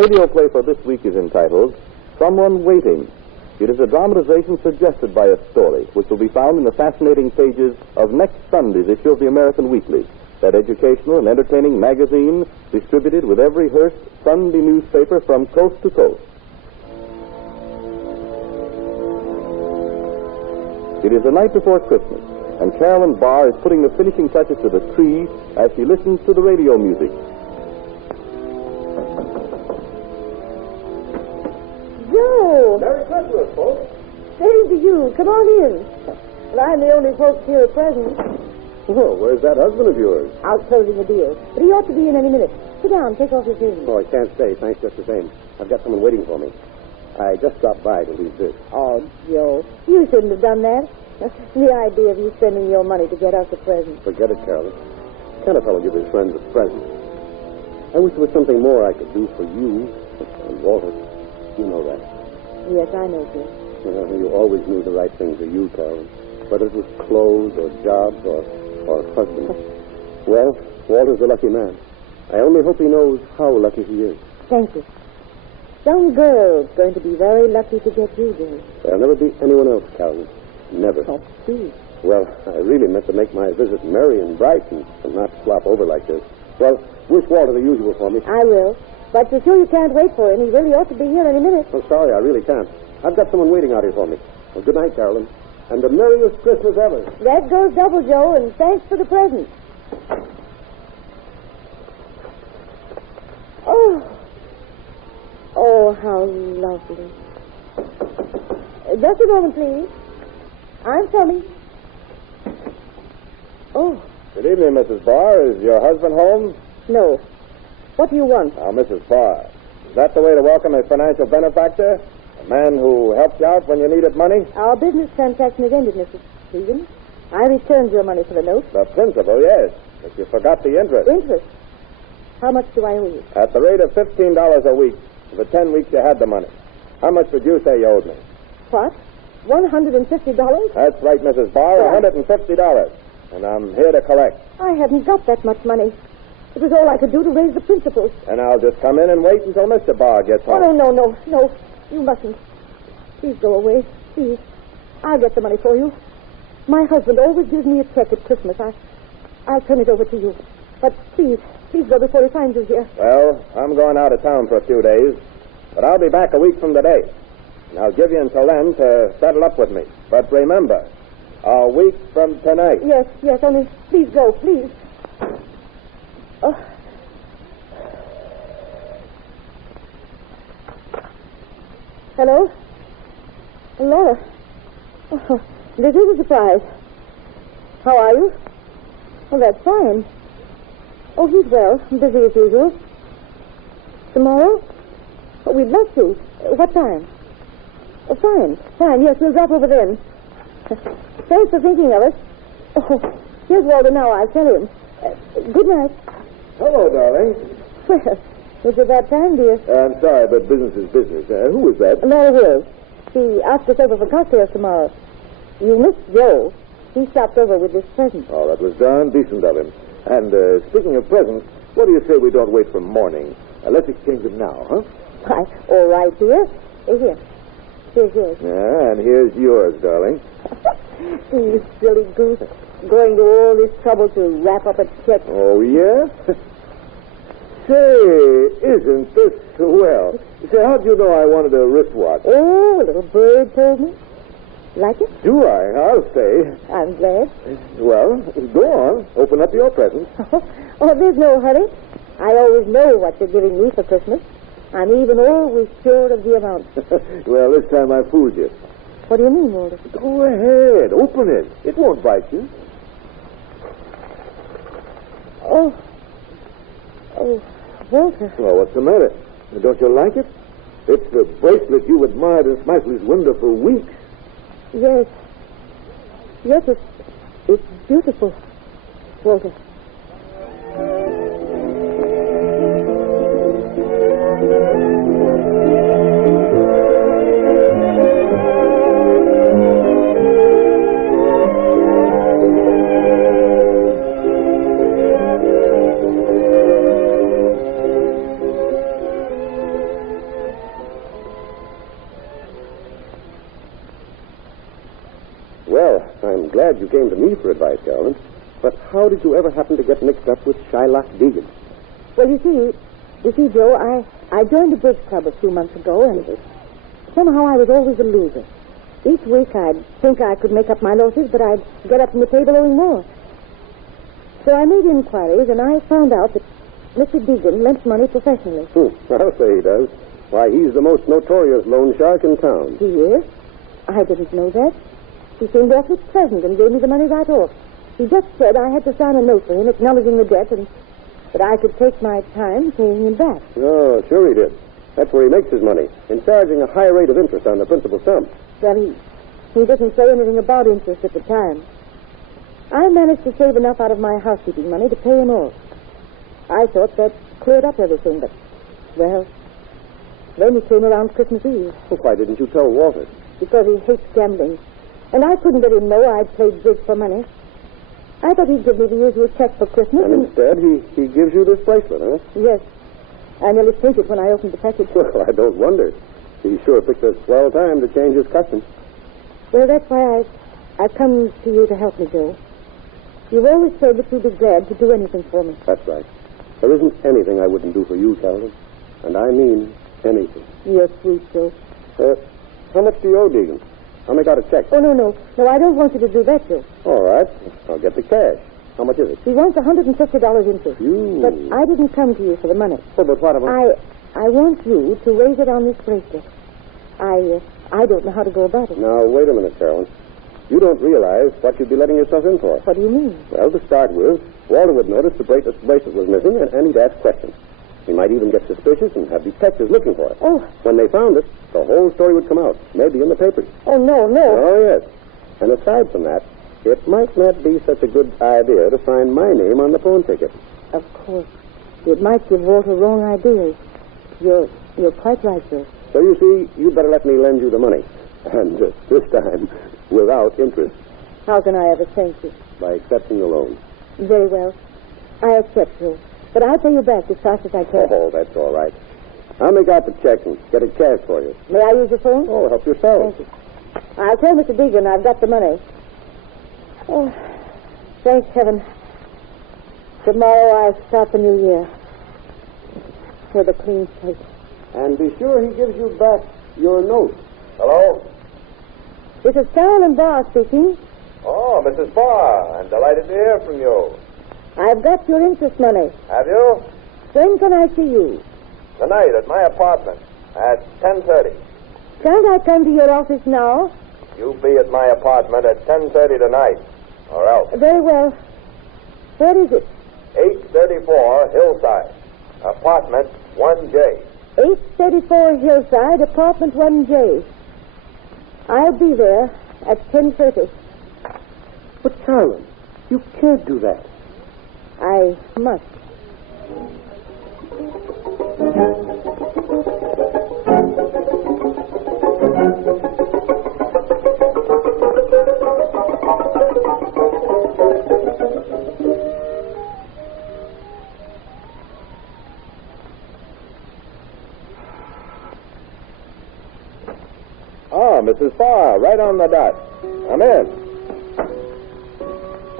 radio play for this week is entitled Someone Waiting. It is a dramatization suggested by a story, which will be found in the fascinating pages of next Sunday's issue of the American Weekly, that educational and entertaining magazine distributed with every Hearst Sunday newspaper from coast to coast. It is the night before Christmas, and Carolyn Barr is putting the finishing touches to the tree as she listens to the radio music. Joe! Merry Christmas, folks. Same to you. Come on in. Well, I'm the only folks here present. Oh, where's that husband of yours? Out closing a deal. But he ought to be in any minute. Sit down. Take off your things. Oh, I can't stay. Thanks just the same. I've got someone waiting for me. I just dropped by to leave this. Oh, Joe. You shouldn't have done that. The idea of you spending your money to get us a present. Forget it, Carolyn. Can't a fellow give his friends a present? I wish there was something more I could do for you and Walter. You know that. Yes, I know, Joe. Well, you always knew the right thing for you, Carolyn. Whether it was clothes or jobs or husband. Well, Walter's a lucky man. I only hope he knows how lucky he is. Thank you. Some girl's going to be very lucky to get you, Joe. There'll never be anyone else, Carolyn. Never. Oh, please. Well, I really meant to make my visit merry and bright and not slop over like this. Well, wish Walter the usual for me. I will. But you're sure you can't wait for him? He really ought to be here any minute. I'm sorry, I really can't. I've got someone waiting out here for me. Well, good night, Carolyn. And the merriest Christmas ever. That goes double, Joe, and thanks for the present. Oh, how lovely. Just a moment, please. I'm coming. Oh. Good evening, Mrs. Barr. Is your husband home? No. What do you want? Now, Mrs. Barr, is that the way to welcome a financial benefactor? A man who helped you out when you needed money? Our business transaction is ended, Mrs. Keegan. I returned your money for the note. The principal, yes. But you forgot the interest. Interest? How much do I owe you? At the rate of $15 a week for the 10 weeks you had the money. How much would you say you owed me? What? $150? That's right, Mrs. Barr, $150. And I'm here to collect. I haven't got that much money. It was all I could do to raise the principal. And I'll just come in and wait until Mr. Barr gets home. Oh, no. You mustn't. Please go away. Please. I'll get the money for you. My husband always gives me a check at Christmas. I'll turn it over to you. But please go before he finds you here. Well, I'm going out of town for a few days. But I'll be back a week from today. And I'll give you until then to settle up with me. But remember, a week from tonight. Yes, only please go, please. Oh. Hello? Laura. Oh, this is a surprise. How are you? Oh, that's fine. Oh, he's well. Busy as usual. Tomorrow? Oh, we'd love to. What time? Oh, fine. Yes, we'll drop over then. Thanks for thinking of us. Oh, here's Walter now. I'll tell him. Good night. Hello, darling. Well, it's about time, dear. I'm sorry, but business is business. Who is that? Mary Hill. She asked us over for cocktails tomorrow. You missed Joe. He stopped over with this present. Oh, that was darn decent of him. And speaking of presents, what do you say we don't wait for morning? Let's exchange them now, huh? Why, all right, dear. Here. Here's yours. Yeah, and here's yours, darling. You silly goose. Going to all this trouble to wrap up a check. Oh, yeah? Say, isn't this swell? Say, how'd you know I wanted a wristwatch? Oh, a little bird told me. Like it? Do I? I'll stay. I'm glad. Well, go on. Open up your presents. Oh, there's no hurry. I always know what you're giving me for Christmas. I'm even always sure of the amount. Well, this time I fooled you. What do you mean, Walter? Go ahead. Open it. It won't bite you. Oh, Walter. Well, what's the matter? Don't you like it? It's the bracelet you admired in Smythley's window for weeks. Yes, it's beautiful, Walter. Well, I'm glad you came to me for advice, Carolyn. But how did you ever happen to get mixed up with Shylock Deegan? Well, you see, Joe, I joined the bridge club a few months ago, and somehow I was always a loser. Each week I'd think I could make up my losses, but I'd get up from the table owing more. So I made inquiries, and I found out that Mr. Deegan lends money professionally. I'll say he does. Why, he's the most notorious loan shark in town. He is? I didn't know that. He seemed awfully pleasant and gave me the money right off. He just said I had to sign a note for him acknowledging the debt and that I could take my time paying him back. Oh, sure he did. That's where he makes his money, in charging a high rate of interest on the principal sum. Well, he didn't say anything about interest at the time. I managed to save enough out of my housekeeping money to pay him off. I thought that cleared up everything, but, well, then he came around Christmas Eve. Well, why didn't you tell Walter? Because he hates gambling. And I couldn't let him know I'd played bridge for money. I thought he'd give me the usual check for Christmas. And instead, he gives you this bracelet, huh? Yes. I nearly fainted when I opened the package. Well, I don't wonder. He sure picked a swell time to change his custom. Well, that's why I've come to you to help me, Joe. You've always said that you'd be glad to do anything for me. That's right. There isn't anything I wouldn't do for you, Carolyn. And I mean anything. You're sweet, Joe. How much do you owe Deegan? I'll make out a check. Oh, no. No, I don't want you to do that, Joe. All right. I'll get the cash. How much is it? He wants $150 interest. You... But I didn't come to you for the money. Oh, but what about... I want you to raise it on this bracelet. I don't know how to go about it. Now, wait a minute, Carolyn. You don't realize what you'd be letting yourself in for. What do you mean? Well, to start with, Walter would notice the bracelet was missing, and he'd ask questions. He might even get suspicious and have detectives looking for it. Oh. When they found it, the whole story would come out, maybe in the papers. Oh, no. Oh, yes. And aside from that, it might not be such a good idea to sign my name on the phone ticket. Of course. It might give Walter wrong ideas. You're quite right, Joe. So you see, you'd better let me lend you the money. And this time, without interest. How can I ever thank you? By accepting the loan. Very well. I accept, Joe. But I'll pay you back as fast as I can. Oh, that's all right. I'll make out the check and get it cashed for you. May I use your phone? Oh, help yourself. Thank you. I'll tell Mr. Deegan I've got the money. Oh, thank heaven. Tomorrow I'll start the new year with a clean slate. And be sure he gives you back your note. Hello? This is Carolyn Barr speaking. Oh, Mrs. Barr, I'm delighted to hear from you. I've got your interest money. Have you? When can I see you? Tonight at my apartment at 10:30. Can't I come to your office now? You be at my apartment at 10:30 tonight, or else. Very well. Where is it? 834 Hillside, apartment 1J. 834 Hillside, apartment 1J. I'll be there at 10:30. But, Carolyn, you can't do that. I must. Oh, Mrs. Barr, right on the dot. Come in.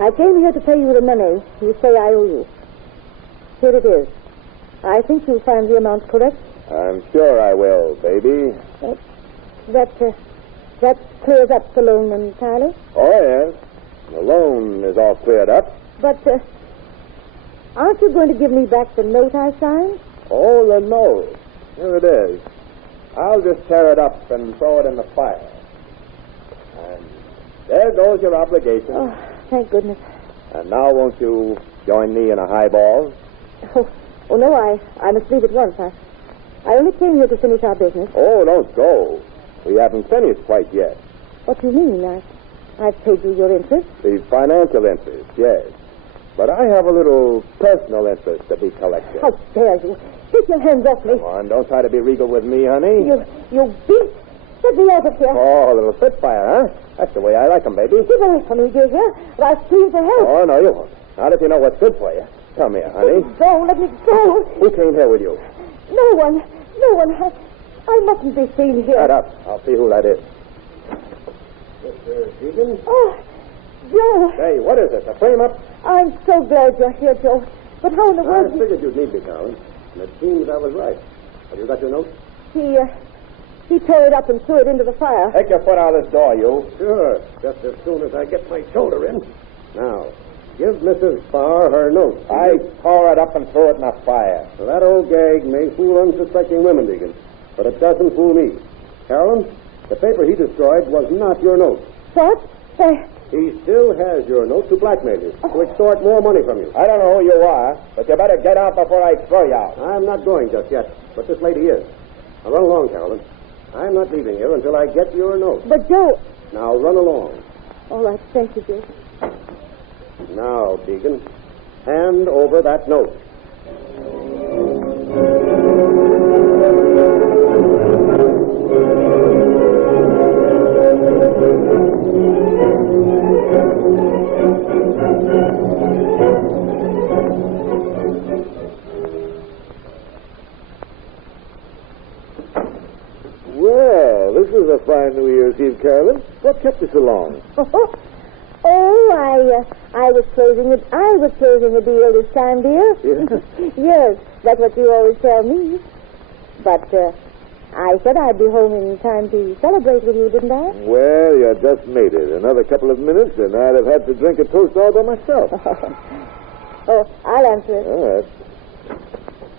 I came here to pay you the money you say I owe you. Here it is. I think you'll find the amount correct. I'm sure I will, baby. That clears up the loan entirely. Oh, yes. The loan is all cleared up. But aren't you going to give me back the note I signed? Oh, the note. Here it is. I'll just tear it up and throw it in the fire. And there goes your obligation. Oh, thank goodness. And now won't you join me in a highball? Oh no, I must leave at once. I only came here to finish our business. Oh, don't go. We haven't finished quite yet. What do you mean? I've paid you your interest. The financial interest, yes. But I have a little personal interest to be collected. How dare you? Take your hands off me. Come on, don't try to be regal with me, honey. You beast. Let me out of here. Oh, a little spitfire, huh? That's the way I like 'em, baby. Get away from me, dear, or I'll scream for help. Oh, no, you won't. Not if you know what's good for you. Come here, honey. Let me go. Who came here with you? No one. I mustn't be seen here. Shut up. I'll see who that is. Mr. Deegan? Carolyn? Oh, Joe. Hey, what is it? A frame-up? I'm so glad you're here, Joe. But how in the I world... figured you'd need me, Carolyn. And it seems I was right. Have you got your note? He tore it up and threw it into the fire. Take your foot out of this door, you. Sure. Just as soon as I get my shoulder in. Now, give Mrs. Farr her note. I tore it up and threw it in the fire. Well, that old gag may fool unsuspecting women, Deacon, but it doesn't fool me. Carolyn, the paper he destroyed was not your note. What? He still has your note to blackmail you, to extort more money from you. I don't know who you are, but you better get out before I throw you out. I'm not going just yet, but this lady is. Now run along, Carolyn. I'm not leaving here until I get your note. But, Joe... Now run along. All right, thank you, Joe. Now, Deacon, hand over that note. Well, this is a fine New Year's Eve, Carolyn. What kept you so long? I was closing it. I was closing a deal this time, dear. Yeah? Yes, that's what you always tell me. But I said I'd be home in time to celebrate with you, didn't I? Well, you just made it. Another couple of minutes, and I'd have had to drink a toast all by myself. Oh, I'll answer it. All right.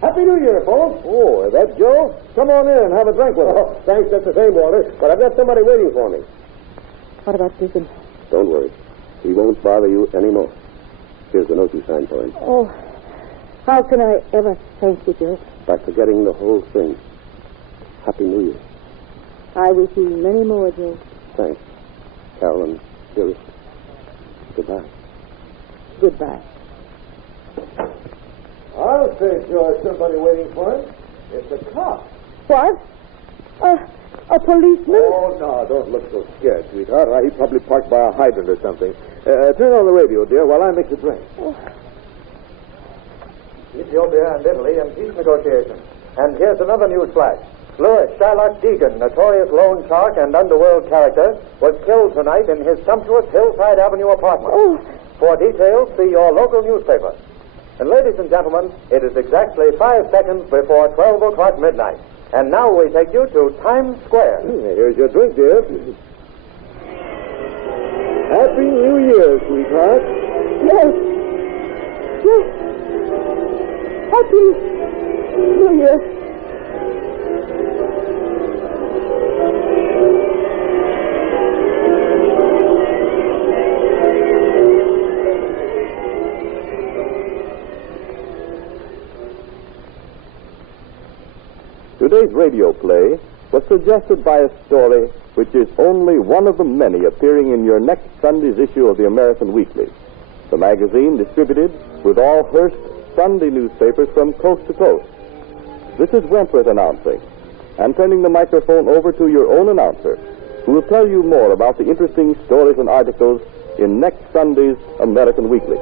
Happy New Year, folks. Oh, is that Joe? Come on in and have a drink with us. Oh, thanks, just the same, Walter. But I've got somebody waiting for me. What about Deacon? Don't worry. He won't bother you anymore. Here's the note you signed for him. Oh, how can I ever thank you, Joe? By forgetting the whole thing. Happy New Year. I wish you many more, Joe. Thanks. Carolyn, dearest. Goodbye. Goodbye. I'll say Joe's somebody waiting for him. It's a cop. What? A policeman? Oh, no, don't look so scared, sweetheart. He probably parked by a hydrant or something. Turn on the radio, dear, while I mix a drink. Oh. Ethiopia and Italy in peace negotiations. And here's another news flash. Louis Shylock Deegan, notorious loan shark and underworld character, was killed tonight in his sumptuous Hillside Avenue apartment. Oh. For details, see your local newspaper. And ladies and gentlemen, it is exactly 5 seconds before 12 o'clock midnight. And now we take you to Times Square. Here's your drink, dear. Happy New Year, sweetheart. Yes. Yes. Happy New Year. Today's radio play was suggested by a story which is only one of the many appearing in your next Sunday's issue of the American Weekly, the magazine distributed with all Hearst Sunday newspapers from coast to coast. This is Wentworth announcing, and turning the microphone over to your own announcer, who will tell you more about the interesting stories and articles in next Sunday's American Weekly.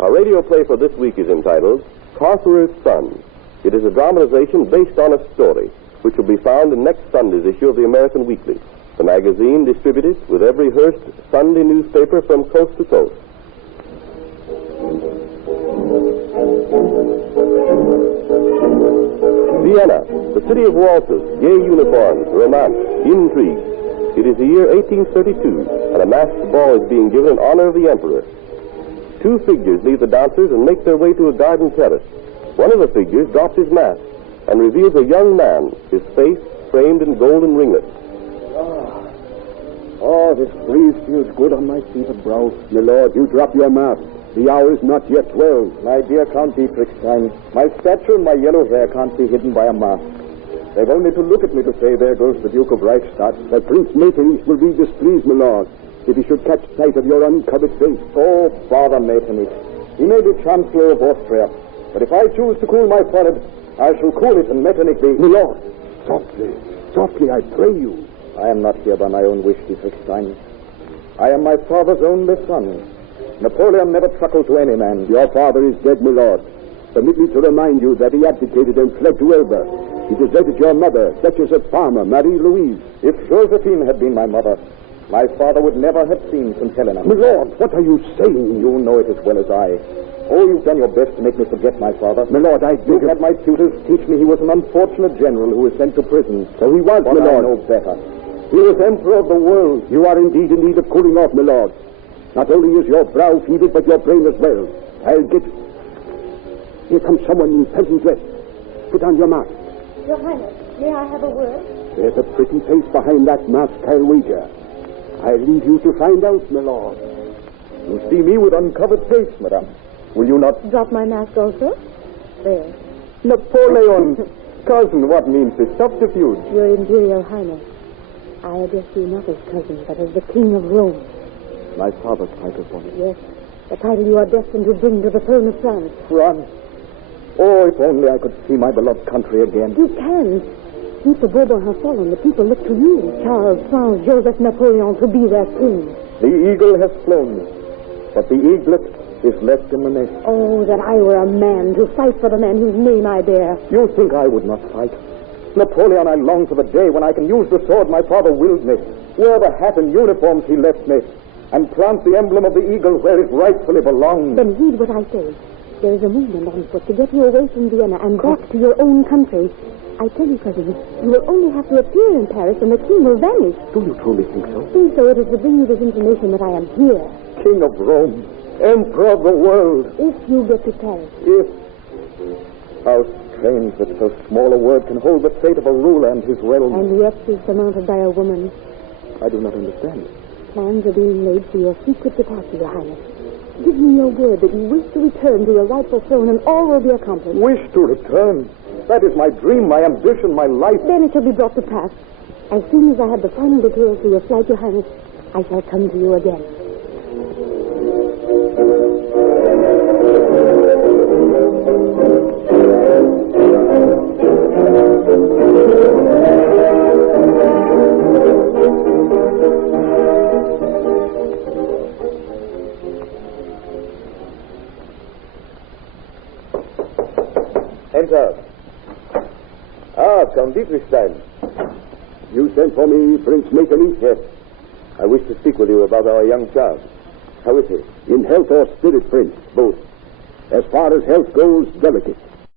Our radio play for this week is entitled Carcer's Son. It is a dramatization based on a story, which will be found in next Sunday's issue of the American Weekly, the magazine distributed with every Hearst Sunday newspaper from coast to coast. Vienna, the city of waltzes, gay uniforms, romance, intrigue. It is the year 1832, and a masked ball is being given in honor of the emperor. Two figures leave the dancers and make their way to a garden terrace. One of the figures drops his mask and reveals a young man, his face framed in golden ringlets. Oh, this breeze feels good on my fevered brow. My lord, you drop your mask. The hour is not yet 12. My dear Count Dietrichstein, my stature and my yellow hair can't be hidden by a mask. They've only to look at me to say, there goes the Duke of Reichstadt. The Prince Metternich will be displeased, my lord, if he should catch sight of your uncovered face. Oh, bother Metternich. He may be Chancellor of Austria, but if I choose to cool my forehead, I shall cool it and Metternich be... My lord, softly, softly, I pray you. I am not here by my own wish, Dietrichstein. I am my father's only son. Napoleon never truckled to any man. Your father is dead, my lord. Permit me to remind you that he abdicated and fled to Elba. He deserted your mother, Duchess of Parma, Marie Louise. If Josephine had been my mother, my father would never have seen St. Helena. My lord, what are you saying? You know it as well as I. Oh, you've done your best to make me forget my father. My lord, I You beg had my tutors teach me he was an unfortunate general who was sent to prison. So he was, But my I lord. know better. He was emperor of the world. You are indeed in need of cooling off, my lord. Not only is your brow fevered, but your brain as well. I'll get... Here comes someone in peasant dress. Put on your mask. Your Highness, may I have a word? There's a pretty face behind that mask, I'll wager. I leave you to find out, my lord. You see me with uncovered face, madame. Will you not... Drop my mask also? There. Napoleon! Cousin, what means this subterfuge? Your Imperial Highness, I address you not as cousin, but as the King of Rome. My father's title for me. Yes, the title you are destined to bring to the throne of France. France. Oh, if only I could see my beloved country again. You can. Since the Bourbons have fallen, the people look to you, Charles, Franz, Joseph, Napoleon, to be their king. The eagle has flown, but the eaglet is left in the nest. Oh, that I were a man to fight for the man whose name I bear. You think I would not fight? Napoleon, I long for the day when I can use the sword my father willed me, wear the hat and uniforms he left me, and plant the emblem of the eagle where it rightfully belongs. Then heed what I say. There is a movement on foot to get you away from Vienna and back to your own country. I tell you, cousin, you will only have to appear in Paris and the king will vanish. Do you truly think so? Think so, it is to bring you this information that I am here. King of Rome, emperor of the world. If you get to Paris. If... How strange that so small a word can hold the fate of a ruler and his realm. And yet is surmounted by a woman. I do not understand. Plans are being made for your secret departure, Your Highness. Give me your word that you wish to return to your rightful throne and all will be accomplished. Wish to return? That is my dream, my ambition, my life. Then it shall be brought to pass. As soon as I have the final details for your flight, Your Highness, I shall come to you again. Enter. Ah, Count Dietrichstein. You sent for me, Prince Metternich? Yes. I wish to speak with you about our young child. How is he? In health or spirit, Prince? Both. As far as health goes, delicate.